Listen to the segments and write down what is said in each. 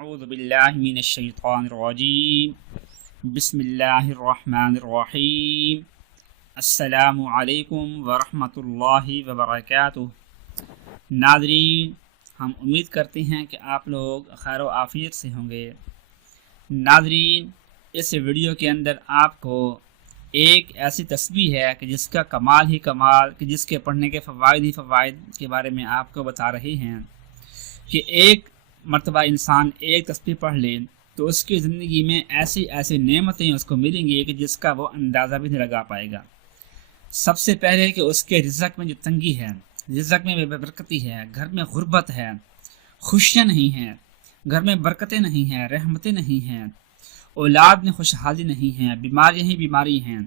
اعوذ باللہ من الشیطان الرجیم بسم اللہ الرحمن الرحیم السلام علیکم ورحمۃ اللہ وبرکاتہ ناظرین، ہم امید کرتے ہیں کہ آپ لوگ خیر و عافیت سے ہوں گے. ناظرین، اس ویڈیو کے اندر آپ کو ایک ایسی تصویر ہے کہ جس کا کمال ہی کمال، کہ جس کے پڑھنے کے فوائد ہی فوائد کے بارے میں آپ کو بتا رہے ہیں کہ ایک مرتبہ انسان ایک تصویر پڑھ لے تو اس کی زندگی میں ایسی ایسی نعمتیں اس کو ملیں گی کہ جس کا وہ اندازہ بھی نہیں لگا پائے گا۔ سب سے پہلے کہ اس کے رزق میں جو تنگی ہے، رزق میں بے برکتی ہے، گھر میں غربت ہے، خوشیاں نہیں ہیں، گھر میں برکتیں نہیں ہیں، رحمتیں نہیں ہیں، اولاد میں خوشحالی نہیں ہیں بیماریاں ہی بیماری ہیں۔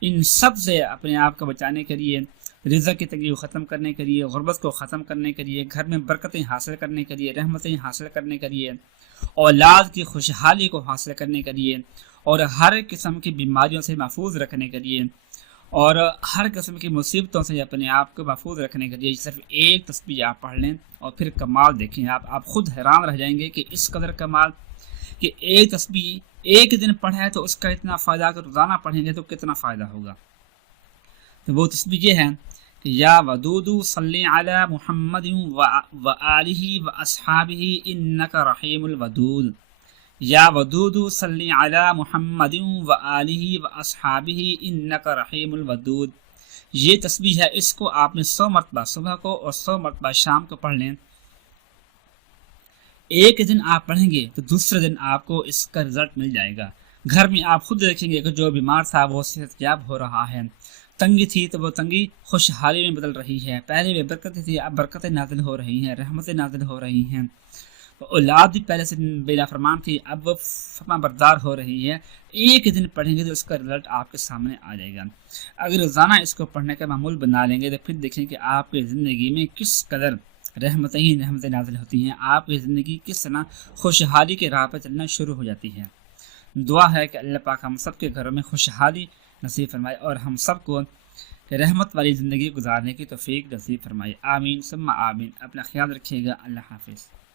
ان سب سے اپنے آپ کو بچانے کے لیے رزق کی تنگی کو ختم کرنے کے لیے، غربت کو ختم کرنے کے لیے، گھر میں برکتیں حاصل کرنے کے لیے، رحمتیں حاصل کرنے کے لیے اولاد کی خوشحالی کو حاصل کرنے کے لیے، اور ہر قسم کی بیماریوں سے محفوظ رکھنے کے لیے، اور ہر قسم کی مصیبتوں سے اپنے آپ کو محفوظ رکھنے کے لیے۔ صرف ایک تصویر آپ پڑھ لیں اور پھر کمال دیکھیں۔ آپ آپ خود حیران رہ جائیں گے کہ اس قدر کمال کہ ایک تصویر ایک دن پڑھے تو اس کا اتنا فائدہ، اگر روزانہ پڑھیں گے تو کتنا فائدہ ہوگا؟ وہ تصویر یہ ہے کہ یا ودود صلی علی محمد و علیہ و اصحاب انک تنگی تھی تو وہ تنگی خوشحالی میں بدل رہی ہے۔ پہلے وہ برکتیں تھی اب برکتیں نازل ہو رہی ہیں، رحمتیں نازل ہو رہی ہیں۔ اولاد بھی پہلے سے بلا فرمان تھی، اب وہ فرما بردار ہو رہی ہے۔ ایک دن پڑھیں گے تو اس کا رزلٹ آپ کے سامنے آ جائے گا۔ اگر روزانہ اس کو پڑھنے کا معمول بنا لیں گے تو پھر دیکھیں کہ آپ کی زندگی میں کس قدر رحمتیں ہی رحمتیں نازل ہوتی ہیں۔ آپ کی زندگی کس طرح خوشحالی کے راہ پہ چلنا شروع ہو جاتی ہے۔ دعا ہے کہ اللہ پاک ہم سب کے گھروں میں خوشحالی نصیب فرمائے اور ہم سب کو رحمت والی زندگی گزارنے کی توفیق نصیب فرمائے۔ آمین سما آمین۔ اپنا خیال رکھیے گا۔ اللہ حافظ۔